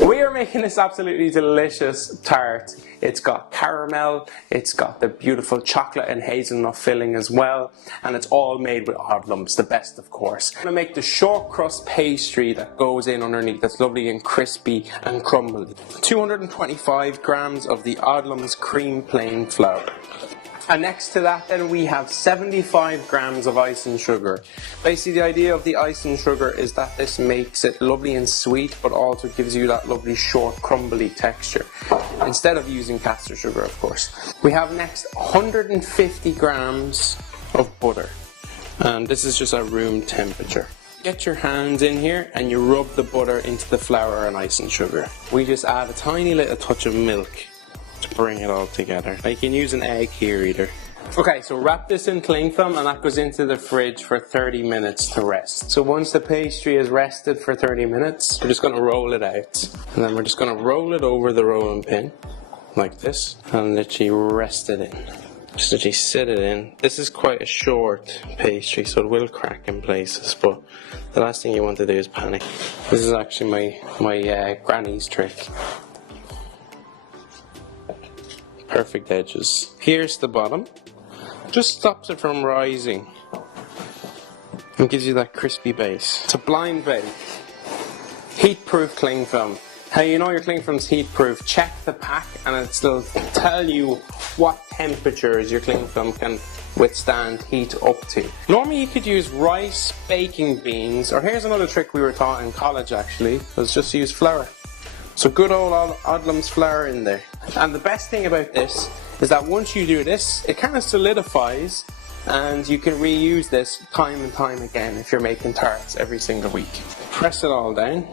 We are making this absolutely delicious tart. It's got caramel, it's got the beautiful chocolate and hazelnut filling as well, and it's all made with Odlums, the best of course. I'm going to make the short crust pastry that goes in underneath, that's lovely and crispy and crumbly. 225 grams of the Odlums cream plain flour. And next to that then we have 75 grams of ice and sugar. Basically the idea of the ice and sugar is that this makes it lovely and sweet, but also gives you that lovely short crumbly texture, instead of using caster sugar of course. We have next 150 grams of butter, and this is just at room temperature. Get your hands in here and you rub the butter into the flour and ice and sugar. We just add a tiny little touch of milk to bring it all together. Now you can use an egg here either. Okay, so wrap this in cling film and that goes into the fridge for 30 minutes to rest. So once the pastry is rested for 30 minutes, we're just going to roll it out. And then we're just going to roll it over the rolling pin, like this, and literally rest it in. Just literally sit it in. This is quite a short pastry, so it will crack in places, but the last thing you want to do is panic. This is actually my granny's trick. Perfect edges. Here's the bottom. Just stops it from rising and gives you that crispy base. It's a blind bake. Heat-proof cling film. How you know your cling film's heat-proof? Check the pack and it'll tell you what temperatures your cling film can withstand heat up to. Normally you could use rice, baking beans, or here's another trick we were taught in college actually, was just use flour. So good old Odlums flour in there. And the best thing about this is that once you do this, it kind of solidifies and you can reuse this time and time again if you're making tarts every single week. Press it all down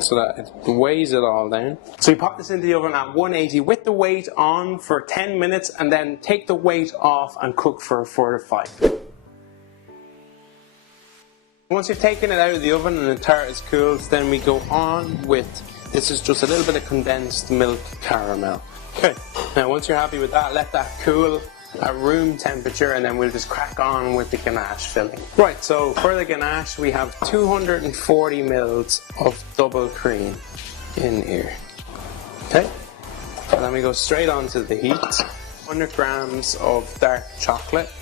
so that it weighs it all down. So you pop this into the oven at 180 with the weight on for 10 minutes and then take the weight off and cook for a further 5. Once you've taken it out of the oven and the tart is cooled, then we go on with, this is just a little bit of condensed milk caramel. Okay, now once you're happy with that, let that cool at room temperature and then we'll just crack on with the ganache filling. Right, so for the ganache we have 240 mils of double cream in here. Okay, and then we go straight on to the heat. 100 grams of dark chocolate,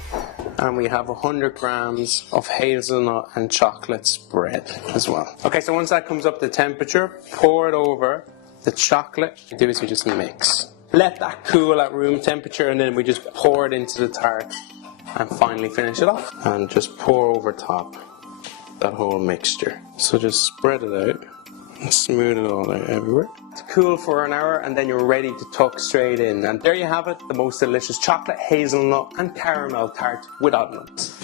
and we have 100 grams of hazelnut and chocolate spread as well. Okay, so once that comes up to temperature, pour it over the chocolate. What we do is we just mix. Let that cool at room temperature and then we just pour it into the tart and finally finish it off. And just pour over top that whole mixture. So just spread it out and smooth it all out everywhere. It's cool for an hour and then you're ready to tuck straight in. And there you have it, the most delicious chocolate, hazelnut and caramel tart with Odlums.